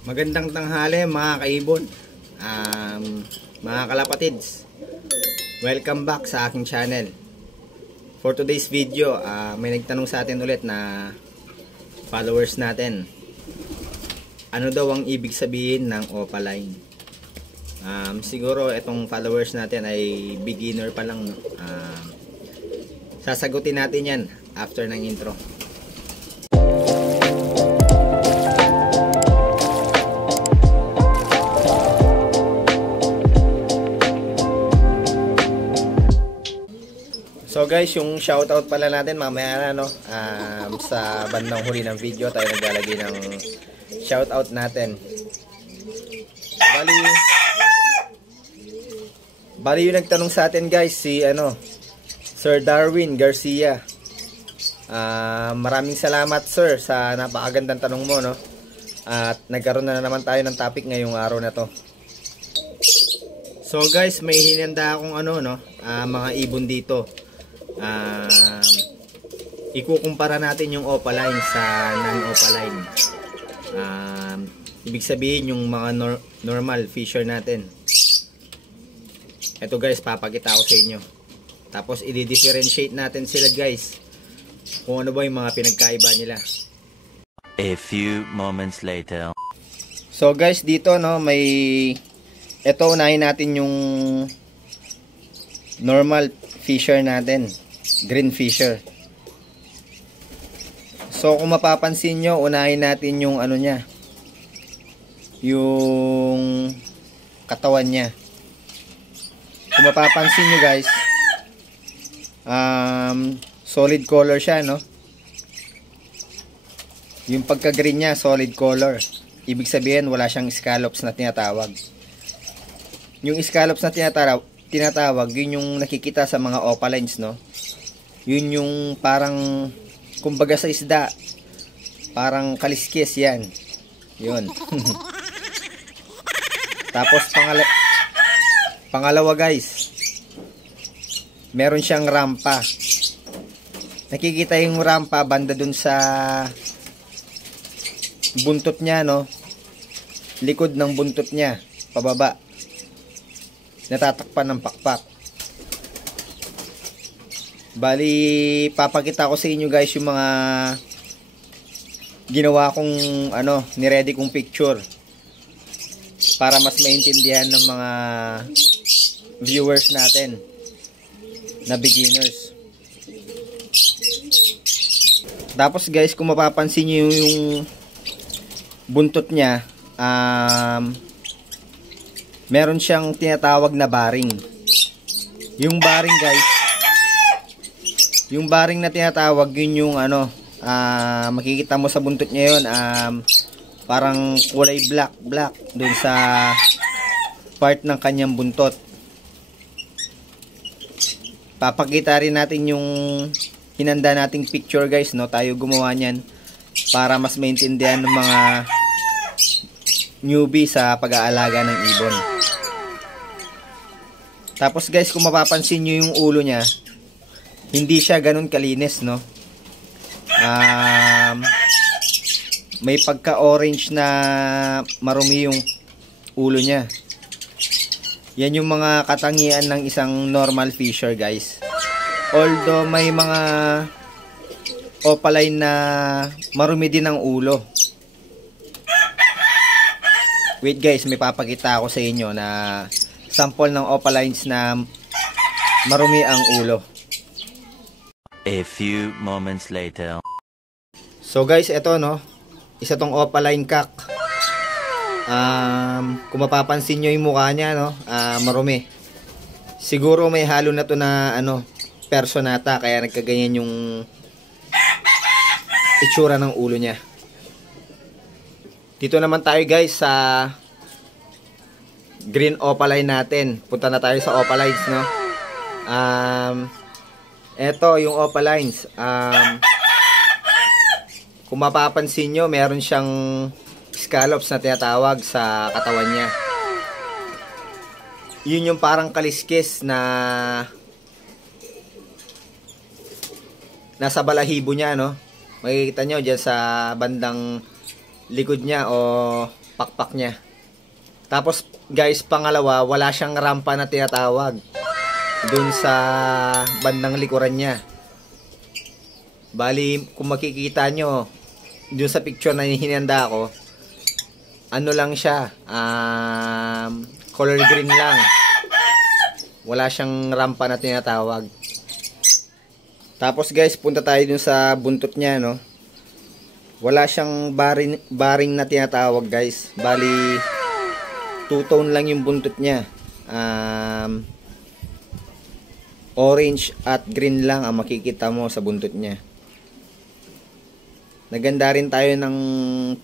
Magandang tanghali mga kaibon, mga kalapatids. Welcome back sa aking channel. For today's video, may nagtanong sa atin ulit na followers natin. Ano daw ang ibig sabihin ng opaline? Siguro itong followers natin ay beginner pa lang. Sasagutin natin yan after ng intro. So guys, yung shoutout pala natin mamaya na, no? Sa bandang huli ng video tayo naglalagay ng shoutout natin. Bali yung nagtanong sa atin guys, si Sir Darwin Garcia. Maraming salamat sir sa napakagandang tanong mo, no? At nagkaroon na naman tayo ng topic ngayong araw na to. So guys, may hinanda akong mga ibon dito. Ikukumpara natin yung opaline sa non-opaline. Ibig sabihin yung mga normal fisher natin. Ito guys, papakita ko sa inyo. Tapos i-differentiate natin sila guys, kung ano ba yung mga pinagkaiba nila. A few moments later. So guys, dito ito unahin natin yung normal fisher natin, green fisher. So kung mapapansin nyo, unahin natin yung niya, yung katawan niya. Kung mapapansin nyo guys, solid color siya, no? Yung pagka green niya, solid color. Ibig sabihin wala siyang scallops na tinatawag. Yung scallops na tinatawag, yun yung nakikita sa mga opalines, no? Yun yung parang, kumbaga sa isda, parang kaliskis yan. Yun. Tapos pangalawa guys, meron siyang rampa. Nakikita yung rampa banda dun sa buntot niya, no? Likod ng buntot niya, pababa. Natatakpan ng pakpak. Bali, papakita ko sa inyo guys yung mga ginawa kong niready kong picture para mas maintindihan ng mga viewers natin na beginners. Tapos guys, kung mapapansin nyo yung buntot niya, meron siyang tinatawag na baring. Yung baring guys, yung baring na tinatawag, yun yung makikita mo sa buntot niya yun, parang kulay black dun sa part ng kanyang buntot. Papakita rin natin yung hinanda nating picture guys, no? Tayo gumawa niyan para mas maintindihan ng mga newbie sa pag-aalaga ng ibon. Tapos guys, kung mapapansin nyo yung ulo niya, hindi siya ganun kalinis, no? May pagka-orange na marumi yung ulo niya. Yan yung mga katangian ng isang normal fisher guys. Although may mga opaline na marumi din ang ulo. Wait guys, may papakita ako sa inyo na sample ng opalines na marumi ang ulo. A few moments later. So guys, ito isa tong opaline cock. Kung mapapansin nyo yung mukha niya, marumi. Siguro may halo na to na personata, kaya nagkaganyan yung itsura ng ulo niya. Dito naman tayo guys sa green opaline natin. Punta na tayo sa opalines, no? Eto yung opalines. Kung mapapansin nyo, meron siyang scallops na tinatawag sa katawan niya. Yun yung parang kaliskis na nasa balahibo niya, no? Makikita nyo dyan sa bandang likod niya o pakpak niya. Tapos guys, pangalawa, wala siyang rampa na tinatawag dun sa bandang likuran niya. Bali, kung makikita nyo dun sa picture na hinanda ko, ano lang siya, color green lang. Wala siyang rampa na tinatawag. Tapos guys, punta tayo dun sa buntot niya, no. Wala siyang baring na tinatawag guys. Bali, two-tone lang yung buntot niya. Orange at green lang ang makikita mo sa buntot niya. Naganda rin tayo ng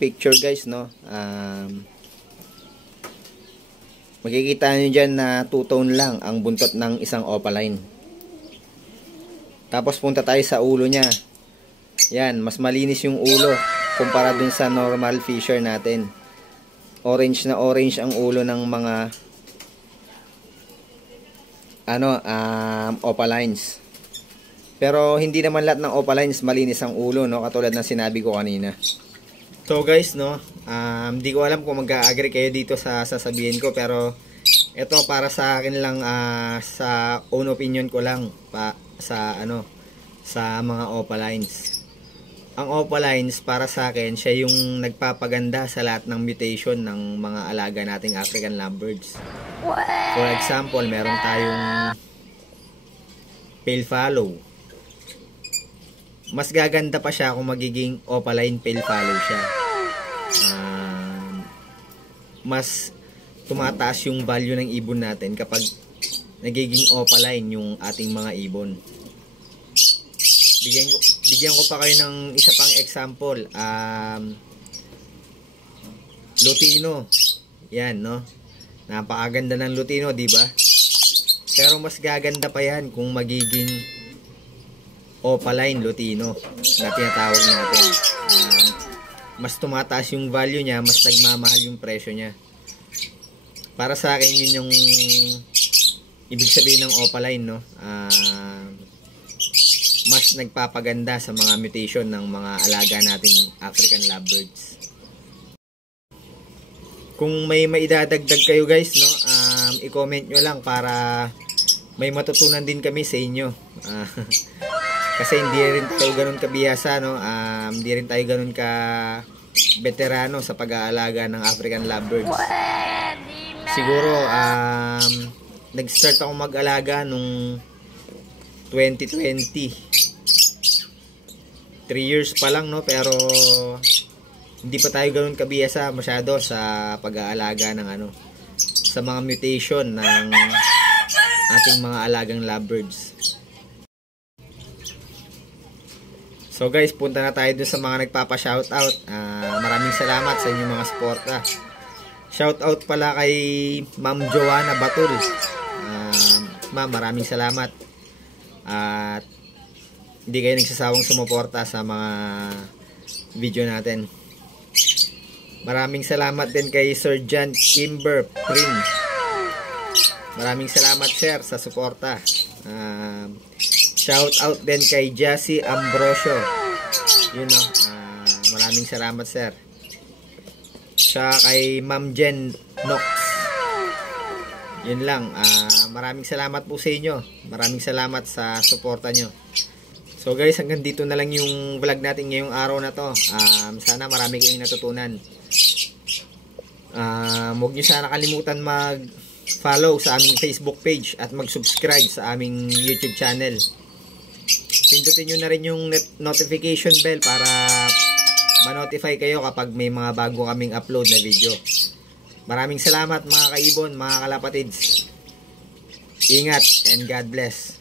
picture guys, no. Makikita nyo dyan na two-tone lang ang buntot ng isang opaline. Tapos punta tayo sa ulo niya. Yan, mas malinis yung ulo kumpara dun sa normal fisher natin. Orange na orange ang ulo ng mga opalines. Pero hindi naman lahat ng opalines malinis ang ulo, no, katulad ng sinabi ko kanina. So guys, no, di ko alam kung mag-agree kayo dito sa sasabihin ko, pero ito para sa akin lang, sa own opinion ko lang sa mga opalines. Ang opalines para sa akin, siya yung nagpapaganda sa lahat ng mutation ng mga alaga nating African lovebirds. For example, meron tayong pale fallow. Mas gaganda pa siya kung magiging opaline pale fallow siya. Mas tumataas yung value ng ibon natin kapag nagiging opaline yung ating mga ibon. Bigyan ko pa kayo ng isa pang example. Lutino. Yan, no? Napakaganda ng Lutino, di ba? Pero mas gaganda pa yan kung magiging opaline Lutino na tinatawag natin. Mas tumataas yung value niya, mas nagmamahal yung presyo niya. Para sa akin, yun yung ibig sabihin ng opaline, no? Mas nagpapaganda sa mga mutation ng mga alaga nating African lovebirds. Kung may maidadagdag kayo guys, no, i-comment nyo lang para may matutunan din kami sa inyo. Kasi hindi rin tayo ganun kabihasa, no? Hindi rin tayo ganun ka veterano sa pag-aalaga ng African lovebirds. Siguro nag-start ako mag-alaga nung 2020. 3 years pa lang, no, pero hindi pa tayo ganoon kabihasa masyado sa pag-aalaga ng sa mga mutation ng ating mga alagang lovebirds. So guys, punta na tayo dun sa mga nagpapa-shoutout. Maraming salamat sa inyong mga suporta. Shoutout pala kay Ma'am Joanna Batul. Ma'am, maraming salamat. At hindi kayo nagsasawang sumuporta sa mga video natin. Maraming salamat din kay Sir John Kimber Prince. Maraming salamat sir sa suporta. Shout out din kay Jassy Ambrosio. Yun, no? Maraming salamat sir. Siya kay Ma'am Jen Nox. Yun lang. Maraming salamat po sa inyo. Maraming salamat sa suporta nyo. So guys, hanggang dito na lang yung vlog natin ngayong araw na to. Sana marami kayong natutunan. Huwag nyo sana kalimutan mag-follow sa aming Facebook page at mag-subscribe sa aming YouTube channel. Pindutin nyo na rin yung notification bell para ma-notify kayo kapag may mga bago kaming upload na video. Maraming salamat mga kaibon, mga kalapatids. Ingat and God bless.